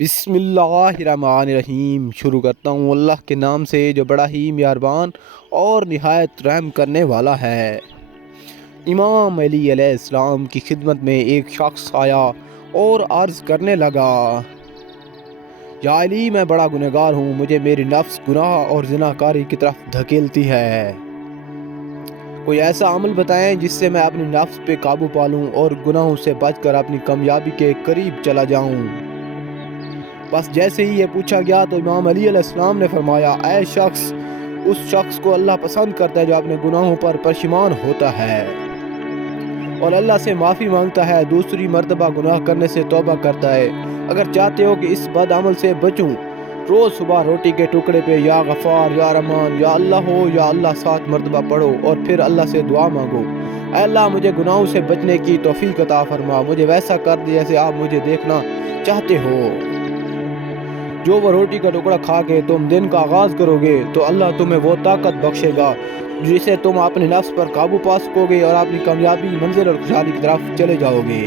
بسم اللہ الرحمن الرحیم۔ شروع کرتا ہوں اللہ کے نام سے جو بڑا ہی مہربان اور نہایت رحم کرنے والا ہے۔ امام علی علیہ السلام کی خدمت میں ایک شخص آیا اور عرض کرنے لگا، یا علی، میں بڑا گنہگار ہوں، مجھے میری نفس گناہ اور زناکاری کی طرف دھکیلتی ہے۔ کوئی ایسا عمل بتائیں جس سے میں اپنی نفس پہ قابو پالوں اور گناہوں سے بچ کر اپنی کامیابی کے قریب چلا جاؤں۔ بس جیسے ہی یہ پوچھا گیا تو امام علی علیہ السلام نے فرمایا، اے شخص، اس شخص کو اللہ پسند کرتا ہے جو اپنے گناہوں پر پشیمان ہوتا ہے اور اللہ سے معافی مانگتا ہے، دوسری مرتبہ گناہ کرنے سے توبہ کرتا ہے۔ اگر چاہتے ہو کہ اس بد عمل سے بچوں، روز صبح روٹی کے ٹکڑے پہ یا غفار، یا رحمان، یا اللہ ہو یا اللہ 7 مرتبہ پڑھو اور پھر اللہ سے دعا مانگو، اے اللہ مجھے گناہوں سے بچنے کی توفیق عطا فرما، مجھے ویسا کر دے جیسے آپ مجھے دیکھنا چاہتے ہو۔ جو وہ روٹی کا ٹکڑا کھا کے تم دن کا آغاز کرو گے تو اللہ تمہیں وہ طاقت بخشے گا جسے تم اپنے نفس پر قابو پا سکو گے اور اپنی کامیابی، منزل اور خوشحالی کی طرف چلے جاؤ گے۔